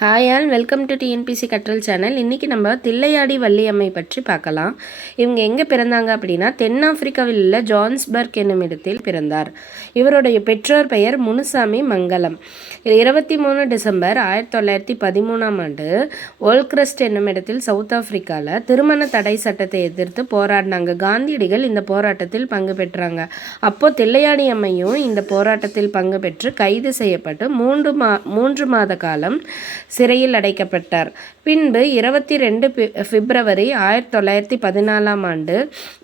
Hi all welcome to TNPSC கற்றல் channel இன்றைக்கி நம்ம தில்லையாடி வள்ளியம்மை பற்றி பார்க்கலாம். இவங்க எங்கே பிறந்தாங்க அப்படின்னா தென்னாப்பிரிக்காவில் உள்ள ஜான்ஸ்பர்க் என்னும் இடத்தில் பிறந்தார். இவருடைய பெற்றோர் பெயர் முனுசாமி மங்கலம். இருபத்தி மூணு டிசம்பர் ஆயிரத்தி தொள்ளாயிரத்தி பதிமூணாம் ஆண்டு ஓல்கிரஸ்ட் என்னும் இடத்தில் சவுத் ஆஃப்ரிக்காவில் திருமண தடை சட்டத்தை எதிர்த்து போராடினாங்க. காந்தியடிகள் இந்த போராட்டத்தில் பங்கு பெற்றாங்க. அப்போ தில்லையாடி அம்மையும் இந்த போராட்டத்தில் பங்கு பெற்று கைது செய்யப்பட்டு மூன்று மா மூன்று மாத காலம் சிறையில் அடைக்கப்பட்டார். பின்பு இருபத்தி ரெண்டு பிப்ரவரி ஆயிரத்தி தொள்ளாயிரத்தி பதினாலாம் ஆண்டு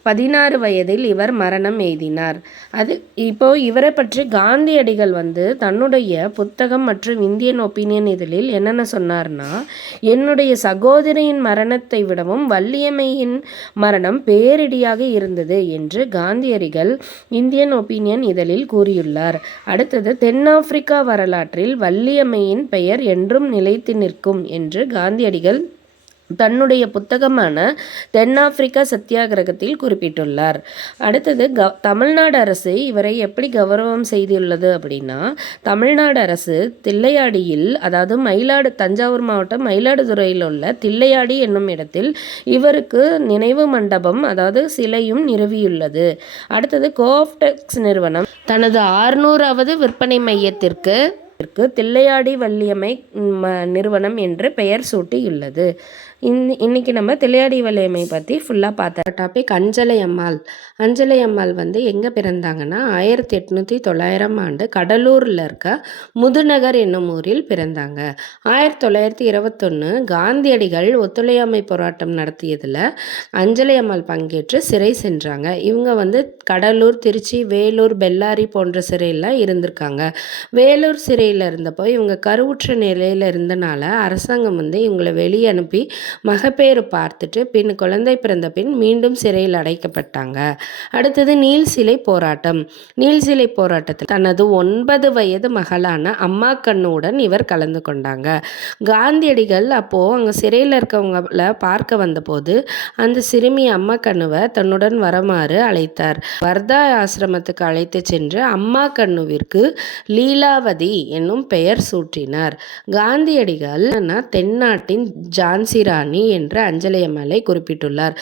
பதினாறு வயதில் இவர் மரணம் எய்தினார். அது இப்போ இவரை பற்றி காந்தியடிகள் வந்து தன்னுடைய புத்தகம் மற்றும் இந்தியன் ஒப்பீனியன் இதழில் என்னென்ன சொன்னார்னா என்னுடைய சகோதரியின் மரணத்தை விடவும் வள்ளியம்மையின் மரணம் பேரிடியாக இருந்தது என்று காந்தியடிகள் இந்தியன் ஒப்பீனியன் இதழில் கூறியுள்ளார். அடுத்தது தென்னாப்பிரிக்கா வரலாற்றில் வள்ளியம்மையின் பெயர் என்றும் நிலை நிலைத்து நிற்கும் என்று காந்தியடிகள் தன்னுடைய புத்தகமான தென்னாப்பிரிக்கா சத்தியாகிரகத்தில் குறிப்பிட்டுள்ளார். அடுத்தது க தமிழ்நாடு அரசு இவரை எப்படி கௌரவம் செய்துள்ளது அப்படின்னா தமிழ்நாடு அரசு தில்லையாடியில் அதாவது மயிலாடு தஞ்சாவூர் மாவட்டம் மயிலாடுதுறையில் உள்ள தில்லையாடி என்னும் இடத்தில் இவருக்கு நினைவு மண்டபம் அதாவது சிலையும் நிறுவியுள்ளது. அடுத்தது கோஆப்டெக்ஸ் நிறுவனம் தனது ஆறுநூறாவது விற்பனை மையத்திற்கு தில்லையாடி வள்ளியம்மை நிறுவனம் என்று பெயர் சூட்டியுள்ளது. இன் இன்னைக்கு நம்ம தில்லையாடி வள்ளியம்மை பற்றி ஃபுல்லாக பார்த்த டாபிக் அஞ்சலை அம்மாள். அஞ்சலை அம்மாள் வந்து எங்கே பிறந்தாங்கன்னா ஆயிரத்தி எட்நூற்றி தொள்ளாயிரம் ஆண்டு கடலூரில் இருக்க முதுநகர் என்னும் ஊரில் பிறந்தாங்க. ஆயிரத்தி தொள்ளாயிரத்தி இருபத்தொன்று காந்தியடிகள் ஒத்துழையாமை போராட்டம் நடத்தியதில் அஞ்சலை அம்மாள் பங்கேற்று சிறை சென்றாங்க. இவங்க வந்து கடலூர் திருச்சி வேலூர் பெல்லாரி போன்ற சிறையெல்லாம் இருந்திருக்காங்க. வேலூர் சிறை சிறையில் இருந்தப்போ இவங்க கருவுற்ற நிலையில் இருந்தனால அரசாங்கம் வந்து இவங்களை வெளியே அனுப்பி மகப்பேறு பார்த்துட்டு பின் குழந்தை பிறந்த பின் மீண்டும் சிறையில் அடைக்கப்பட்டாங்க. அடுத்தது நீல் சிலை போராட்டம். நீல் சிலை போராட்டத்தில் தனது ஒன்பது வயது மகளான அம்மா கண்ணுடன் இவர் கலந்து கொண்டாங்க. காந்தியடிகள் அப்போது அங்கே சிறையில் இருக்கவங்கள பார்க்க வந்தபோது அந்த சிறுமி அம்மா கண்ணுவை தன்னுடன் வரமாறு அழைத்தார். வர்தா ஆசிரமத்துக்கு அழைத்து சென்று அம்மா கண்ணுவிற்கு லீலாவதி என்னும் பெயர் சூட்டினார். காந்தியடிகள் தென்னாட்டின் ஜான்சி ராணி என்று அஞ்சலியம்மாளை குறிப்பிட்டுள்ளார்.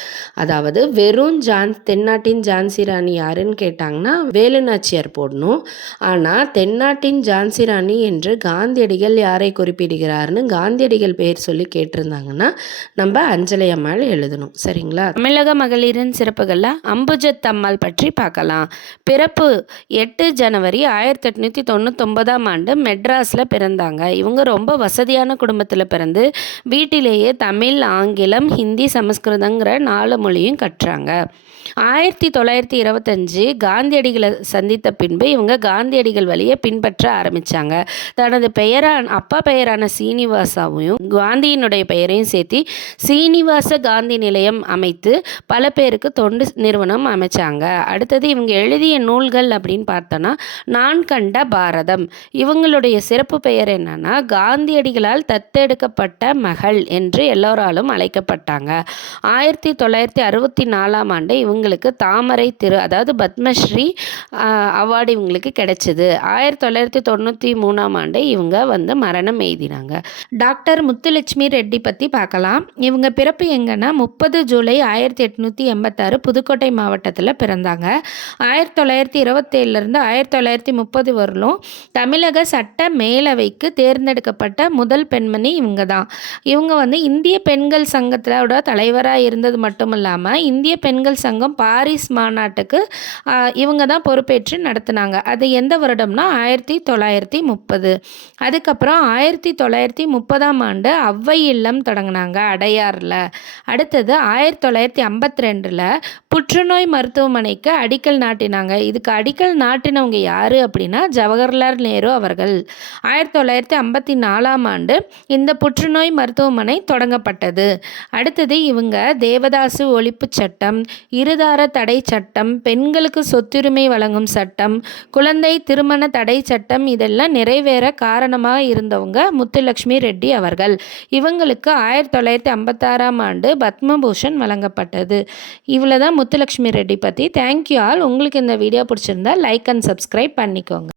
அதாவது வெறும் ஜான் தென்னாட்டின் ஜான்சி ராணி யாருன்னு கேட்டாங்கன்னா வேலுநாச்சியார் போடணும். ஆனால் தென்னாட்டின் ஜான்சி ராணி என்று காந்தியடிகள் யாரை குறிப்பிடுகிறார்னு காந்தியடிகள் பெயர் சொல்லி கேட்டிருந்தாங்கன்னா நம்ம அஞ்சலியம்மாள் எழுதணும். சரிங்களா? தமிழக மகளிரின் சிறப்புகளில் அம்புஜத் அம்மாள் பற்றி பார்க்கலாம். பிறப்பு எட்டு ஜனவரி ஆயிரத்தி எட்நூற்றி தொண்ணூத்தொன்பதாம் ஆண்டு மெட்ராஸில் பிறந்தாங்க. இவங்க ரொம்ப வசதியான குடும்பத்தில் பிறந்து வீட்டிலேயே தமிழ் ஆங்கிலம் ஹிந்தி சமஸ்கிருதங்கிற நாலு மொழியும் கற்றாங்க. ஆயிரத்தி தொள்ளாயிரத்தி இருபத்தஞ்சு காந்தியடிகளை சந்தித்த பின்பு இவங்க காந்தியடிகள் வழியை பின்பற்ற ஆரம்பித்தாங்க தனது பெயரான அப்பா பெயரான சீனிவாசாவையும் காந்தியினுடைய பெயரையும் சேர்த்து சீனிவாச காந்தி நிலையம் அமைத்து பல பேருக்கு தொண்டு நிறுவனம் அமைச்சாங்க. அடுத்தது இவங்க எழுதிய நூல்கள் அப்படின்னு பார்த்தோன்னா நான் கண்ட பாரதம். இவங்களுடைய சிறப்பு பெயர் என்னன்னா காந்தியடிகளால் தத்தெடுக்கப்பட்ட மகள் என்று எல்லோராலும் அழைக்கப்பட்டாங்க. ஆயிரத்தி தொள்ளாயிரத்தி அறுபத்தி நாலாம் ஆண்டு இவங்களுக்கு தாமரை திரு அதாவது பத்மஸ்ரீ அவார்டு இவங்களுக்கு கிடைச்சிது. ஆயிரத்தி தொள்ளாயிரத்தி தொண்ணூற்றி மூணாம் ஆண்டு இவங்க வந்து மரணம் எய்தினாங்க. டாக்டர் முத்துலட்சுமி ரெட்டி பற்றி பார்க்கலாம் இவங்க பிறப்பு எங்கன்னா முப்பது ஜூலை ஆயிரத்தி எட்நூற்றி எண்பத்தாறு புதுக்கோட்டை மாவட்டத்தில் பிறந்தாங்க. ஆயிரத்தி தொள்ளாயிரத்தி இருபத்தேழுலேருந்து ஆயிரத்தி தொள்ளாயிரத்தி முப்பது வரலும் தமிழக சட்ட மேலவைக்கு தேர்ந்தெடுக்கப்பட்ட முதல் பெண்மணி இவங்க தான் இவங்க வந்து இந்திய பெண்கள் சங்கத்தோட தலைவராக இருந்தது மட்டும் இல்லாமல் இந்திய பெண்கள் சங்கம் சங்கம் பாரிஸ் மாநாட்டுக்கு இவங்க தான் பொறுப்பேற்று நடத்தினாங்க. அது எந்த வருடம்னா ஆயிரத்தி தொள்ளாயிரத்தி முப்பது. அதுக்கப்புறம் ஆயிரத்தி தொள்ளாயிரத்தி முப்பதாம் ஆண்டு அவ்வை இல்லம் தொடங்கினாங்க அடையாறில் அடுத்தது ஆயிரத்தி தொள்ளாயிரத்தி ஐம்பத்தி ரெண்டில் புற்றுநோய் மருத்துவமனைக்கு அடிக்கல் நாட்டினாங்க. இதுக்கு அடிக்கல் நாட்டினவங்க யார் அப்படின்னா ஜவஹர்லால் நேரு அவர்கள். ஆயிரத்தி தொள்ளாயிரத்தி ஐம்பத்தி நாலாம் ஆண்டு இந்த புற்றுநோய் மருத்துவமனை தொடங்கப்பட்டது. அடுத்தது இவங்க தேவதாசு ஒழிப்பு சட்டம் இருதார தடை சட்டம் பெண்களுக்கு சொத்துரிமை வழங்கும் சட்டம் குழந்தை திருமண தடை சட்டம் இதெல்லாம் நிறைவேற காரணமாக இருந்தவங்க முத்துலட்சுமி ரெட்டி அவர்கள். இவங்களுக்கு ஆயிரத்தி தொள்ளாயிரத்தி ஐம்பத்தாறாம் ஆண்டு பத்மபூஷன் வழங்கப்பட்டது. இவ்வளோ தான் முத்துலட்சுமி ரெட்டி பற்றி தேங்க்யூ ஆல் உங்களுக்கு இந்த வீடியோ பிடிச்சிருந்தா லைக் அண்ட் சப்ஸ்கிரைப் பண்ணிக்கோங்க.